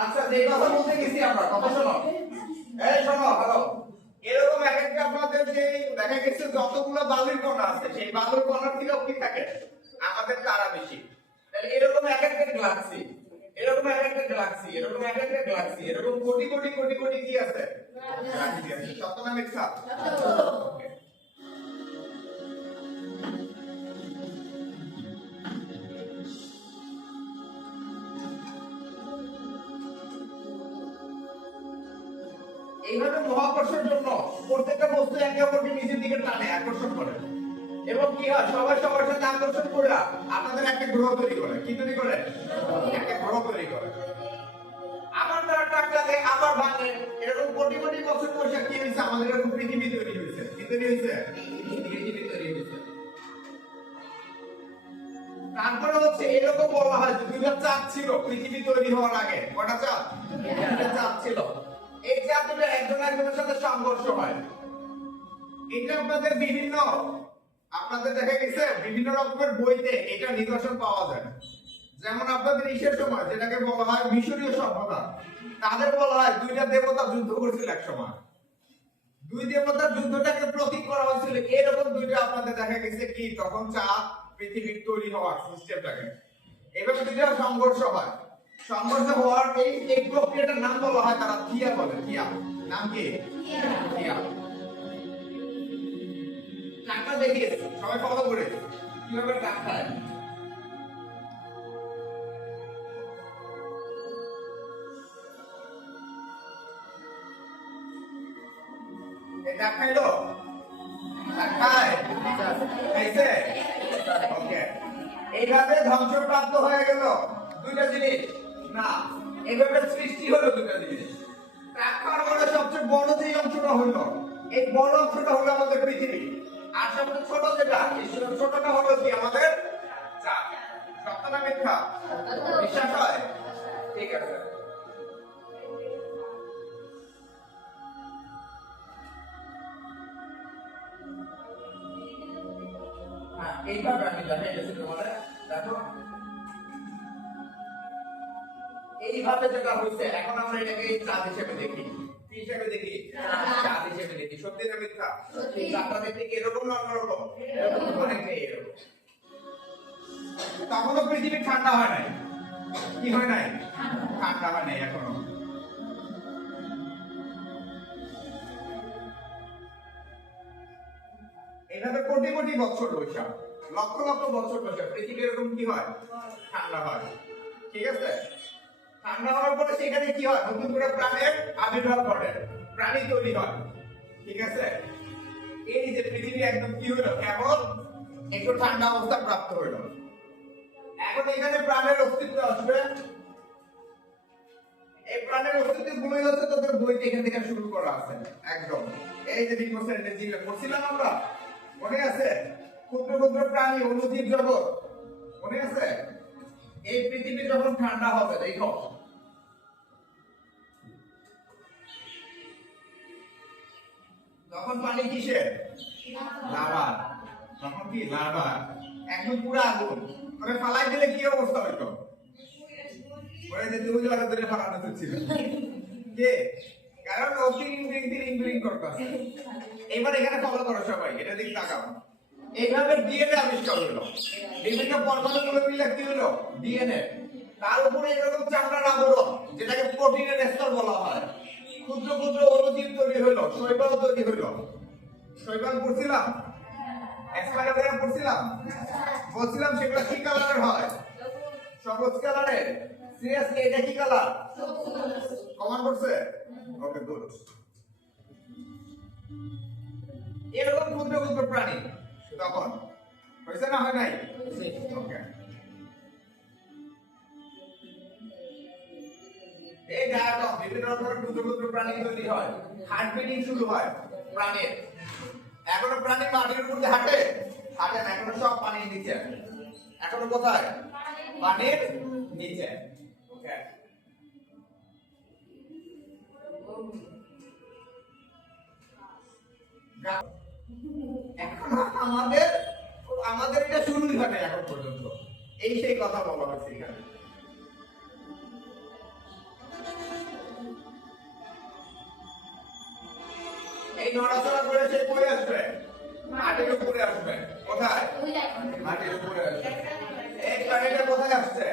আচ্ছা, যে কথা বলতে গেছি আমরা, কথা শোনো। এই শোনো, হ্যালো। এরকম এক একটা আপনাদের যে দেখা গেছে যতগুলো বালুর কণা আছে, সেই বালুর কণার থেকেও কি থাকে আমাদের তারা বেশি। তাহলে এরকম এক একটা গ্যালাক্সি, এরকম এক একটা গ্যালাক্সি, এরকম এক একটা গ্যালাক্সি, এরকম কোটি কোটি কোটি কোটি কি আছে, গ্যালাক্সি আছে। সত্য না মিথ্যা? ওকে। এইভাবে মহাকর্ষের জন্য প্রত্যেকটা বস্তু একে অপরকে নিচের দিকে টানে, আকর্ষণ করে, এবং কি হয় সবাই সবার সাথে আকর্ষণ করে আপনাদের একটা গ্রহ তৈরি করে। কি তৈরি করে? একটা গ্রহ তৈরি করে। আবার তারা টাকলাকে আবার ভাঙে। এরকম কোটি কোটি বছর পরে কি হয়েছে? আমাদের এরকম পৃথিবী তৈরি হয়েছে। কি তৈরি হয়েছে? পৃথিবী তৈরি হয়েছে। তারপরে হচ্ছে এরকম বলা হয় যে দুইটা চাঁদ ছিল পৃথিবী তৈরি হওয়ার আগে। কয়টা চাঁদ? দুইটা চাঁদ ছিল। এই চাঁদ দুটো একজন একজনের সাথে সংঘর্ষ হয়। এটা আপনাদের বিভিন্ন, আপনাদের দেখা গেছে বিভিন্ন রকমের বইতে এটা নিদর্শন পাওয়া যায়। যেমন আপনাদের ইসের সময় যেটাকে বলা হয় মিশরীয় সভ্যতা, তাদের বলা হয় দুইটা দেবতা যুদ্ধ করেছিল এক সময়। দুই দেবতার যুদ্ধটাকে প্রতীক করা হয়েছিল এরকম দুইটা আপনাদের দেখা গেছে কি তখন চাঁদ পৃথিবীর তৈরি হওয়ার সিস্টেমটাকে এভাবে দুইটা সংঘর্ষ হয়। সংঘর্ষ হওয়ার এই প্রক্রিয়াটার নাম বলা হয় তারা থিয়া বলে। থিয়া নাম কি? থিয়া। চারটা দেখিয়ে সবাই ফলো করে কিভাবে কাজ খায়। এটা খাইলো, খায় খাইছে। ওকে, এইভাবে ধ্বংসপ্রাপ্ত হয়ে গেল দুইটা জিনিস না, এইভাবে সৃষ্টি হলো দুইটা জিনিস। তারপর হলো সবচেয়ে বড় যে অংশটা হলো, এই বড় অংশটা হলো আমাদের পৃথিবী। আর সবচেয়ে ছোট যেটা, এই ছোটটা হলো কি আমাদের চাঁদ। সত্য না মিথ্যা? বিশ্বাস হয়? ঠিক আছে। হ্যাঁ, এইভাবে আমি দেখাই গেছি তোমাদের। দেখো এইভাবে যেটা হয়েছে, এখন আমরা এটাকে চাঁদ হিসেবে দেখি। কি হিসেবে দেখি? চাঁদ হিসেবে দেখি। সত্যি না মিথ্যা? চাঁদটা দেখতে কি এরকম না অন্যরকম? অনেকটাই এরকম। তখনও পৃথিবী ঠান্ডা হয় নাই। কি হয় নাই? ঠান্ডা হয় নাই এখনো। এইভাবে কোটি কোটি বছর বৈশাখ, লক্ষ লক্ষ বছর বৈশাখ পৃথিবী এরকম কি হয়? ঠান্ডা হয়। ঠিক আছে? ঠান্ডা হওয়ার পরে সেখানে কি হয়? নতুন করে প্রাণের আবির্ভাব ঘটে, প্রাণী তৈরি হয়। ঠিক আছে? এই যে পৃথিবী একদম কি হলো, কেবল একটু ঠান্ডা অবস্থা প্রাপ্ত হইল। এখন এখানে প্রাণের অস্তিত্ব আসবে। এই প্রাণের অস্তিত্ব গুলোই হচ্ছে তোদের বইতে এখান থেকে শুরু করা আছে একদম। এই যে ডিমোসেন্ট জীবে পড়ছিলাম আমরা, মনে আছে? ক্ষুদ্র ক্ষুদ্র প্রাণী, অণুজীব জগৎ, মনে আছে? এই পৃথিবী যখন ঠান্ডা হবে, দেখো তখন পানি কিসের? লাভা। তখন কি লাভা, একদম পুরো আগুন। তবে ফালাই দিলে কি অবস্থা হইতো? ওই যে দুই জনের ধরে ফালানো ছিল কে? কারণ ও তিরিং বিরিং করতেছে। এবার এখানে ফলো করো সবাই, এটা দিক তাকাও। এইভাবে ডিএনএ আবিষ্কার হলো। বিভিন্ন পরমাণুগুলো মিলে কি হলো? ডিএনএ। তার উপরে এরকম চামড়ার আবরণ, যেটাকে প্রোটিনের স্তর বলা হয়। ক্ষুদ্র ক্ষুদ্র অণুজীব তৈরি হলো, শৈবাল তৈরি হলো। শৈবাল পড়ছিলাম, এক্সপাইরোগ্রাম পড়ছিলাম, বলছিলাম সেগুলো কি কালারের হয়? সবুজ কালারের। সিরিয়াসলি এটা কি কালার? কমন করছে? ওকে, গুড। এরকম ক্ষুদ্র ক্ষুদ্র প্রাণী তখন হয়েছে না হয় নাই? ওকে, এই ডায়াগ্রাম বিভিন্ন রকমের ক্ষুদ্র ক্ষুদ্র প্রাণী তৈরি হয়, হার্ট বিটিং শুরু হয় প্রাণীর। এখনো প্রাণী মাটির উপর দিয়ে হাঁটে? হাঁটে না, এখনো সব পানির নিচে। এখনো কোথায়? পানির নিচে। ওকে, এখন আমাদের এটা শুরুই হয় না এখন পর্যন্ত। এই সেই কথা বলা হচ্ছে এখানে। নড়াচড়া করে সে কই আসবে? মাটির উপরে আসবে। কোথায়? মাটির উপরে আসবে। এই প্রাণীটা কোথায় আসছে?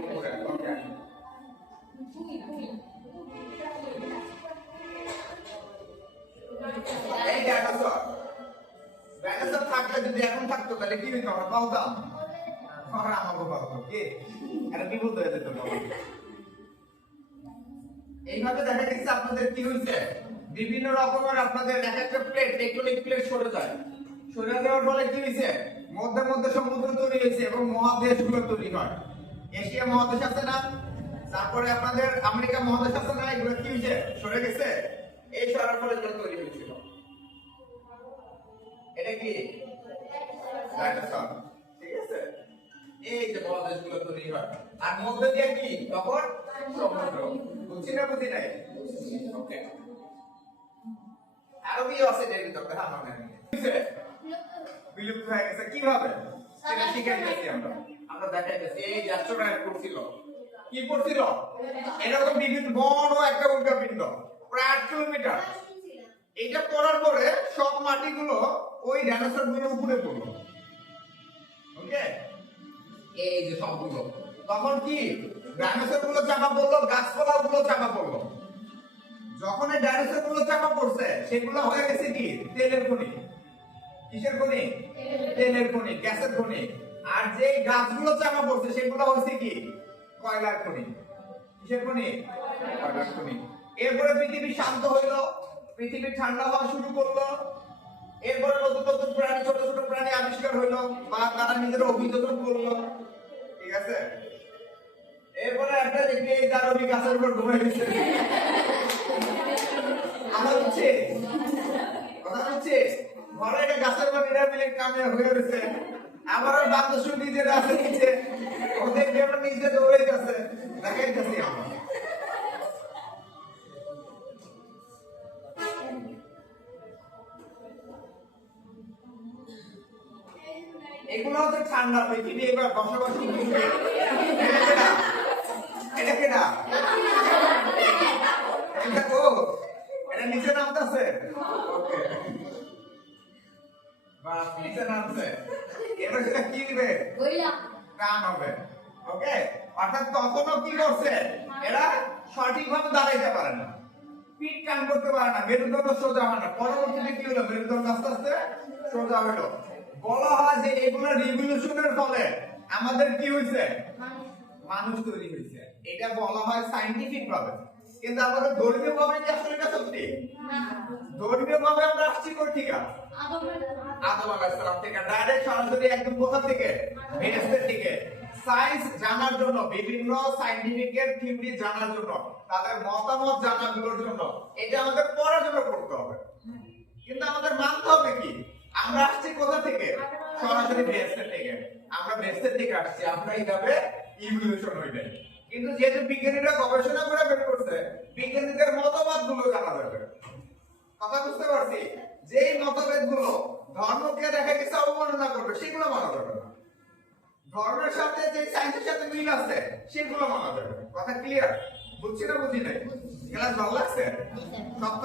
উপরে। ওকে। এই ডাইনোসর। ডাইনোসর থাকলে যদি এখন থাকতো তাহলে কি হইতো? আমরা পালতাম। আমরা আমাকে পালতো। কি? এটা বিপদ হয়ে যেত তখন। এইভাবে দেখা গেছে আপনাদের কি হইছে? বিভিন্ন রকমের আপনাদের এক একটা প্লেট, টেকটনিক প্লেট সরে যায়। সরে যাওয়ার ফলে কি হইছে? মধ্যে মধ্যে সমুদ্র তৈরি হয়েছে এবং মহাদেশগুলো তৈরি হয়। এশিয়া মহাদেশ আছে না? তারপরে আপনাদের আমেরিকা মহাদেশ আছে না? এগুলো কি হইছে? সরে গেছে। এই সরার ফলে এগুলো তৈরি হয়েছিল। এটা কি? ডাইনোসর। ঠিক আছে? এই যে মহাদেশগুলো তৈরি হয়। আর মধ্যে দিয়ে কি? তখন সমুদ্র। বুঝছি না বুঝি নাই? ওকে। আরো কি আছে এর ভিতরে? হ্যাঁ মনে নেই। বিলুপ্ত হয়ে গেছে কিভাবে? সেটা শিখে গেছি আমরা। আমরা দেখাইতেছি এই অ্যাস্ট্রোনট করছিল। কি করছিল? এরকম বিভিন্ন বড় একটা উল্কাপিণ্ড প্রায় 8 কিলোমিটার। এইটা পড়ার পরে সব মাটিগুলো ওই ডাইনোসর গুলোর উপরে পড়লো। ওকে? এই যে সবগুলো। তখন কি? ডাইনোসর গুলো চাপা পড়লো, গাছপালা গুলো চাপা পড়লো। যখন এই ডাইনোসর গুলো চাপা পড়ছে সেগুলো হয়ে গেছে কি? তেলের খনি। কিসের খনি? তেলের খনি, গ্যাসের খনি। আর যে গাছগুলো চাপা পড়ছে সেগুলো হচ্ছে কি? কয়লার খনি। কিসের খনি? কয়লার খনি। এরপরে পৃথিবী শান্ত হইলো, পৃথিবী ঠান্ডা হওয়া শুরু করলো। এরপরে নতুন নতুন প্রাণী, ছোট ছোট প্রাণী আবিষ্কার হইলো বা তারা নিজেরা অভিযোজন করলো। ঠিক আছে? এরপরে একটা দেখি এই দারুণী গাছের উপর ঘুমাই গেছে। আমার হচ্ছে কথা হচ্ছে ঘরে একটা গাছের উপর নিরামিলে কামে হয়ে রয়েছে। আমার বান্ধব শুনি যে আছে নিচে ওদের যেমন নিচে দৌড়ে গেছে দেখাইতেছি আমরা। এগুলো হচ্ছে ঠান্ডা পৃথিবী এবার বসবাস করছে। এটা কেনা এটা ও এটা নিচে নামতেছে। ওকে বাস নিচে নামছে। এবার সেটা কি দিবে? কান হবে। ওকে অর্থাৎ তখনও কি করছে? এরা সঠিকভাবে দাঁড়াইতে পারে না, পিঠ টান করতে পারে না, মেরুদণ্ড সোজা হয় না। পরবর্তীতে কি হলো? মেরুদণ্ড আস্তে আস্তে সোজা হলো। বলা হয় যে এগুলো রিভলিউশনের ফলে আমাদের কি হয়েছে? মানুষ তৈরি হয়েছে। এটা বলা হয় সায়েন্টিফিক ভাবে। কিন্তু আমাদের ধর্মীয় ভাবে কি আসলে এটা সত্যি? ধর্মীয় ভাবে আমরা আসছি কোথা থেকে? আদম আলাইহিস সালাম থেকে। ডাইরেক্ট সরাসরি একদম কোথা থেকে? ভেস্তের থেকে। সায়েন্স জানার জন্য, বিভিন্ন সায়েন্টিফিকের থিওরি জানার জন্য, তাদের মতামত জানার জন্য এটা আমাদের পড়াশোনা করতে হবে। কিন্তু আমাদের মানতে হবে কি? আমরা আসছি কোথা থেকে? সরাসরি ভেস্তের থেকে। আমরা ভেস্তের থেকে আসছি। আমরা এইভাবে ইভলিউশন হই নাই। কিন্তু যেহেতু বিজ্ঞানীরা গবেষণা করে বের করছে, বিজ্ঞানীদের মতবাদ গুলো জানা যাবে। কথা বুঝতে পারছি? যেই মতভেদ গুলো ধর্মকে দেখা গেছে অবমাননা করবে সেগুলো মানা যাবে না। ধর্মের সাথে যে সায়েন্সের সাথে মিল আছে সেগুলো মানা যাবে। কথা ক্লিয়ার? বুঝছি না বুঝি নাই? ক্লাস ভালো লাগছে? সত্য?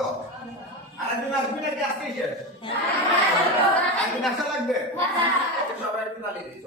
আরেকদিন আসবি নাকি আজকেই শেষ? একদিন আসা লাগবে? সবাই একদিন আলিয়ে দিচ্ছ।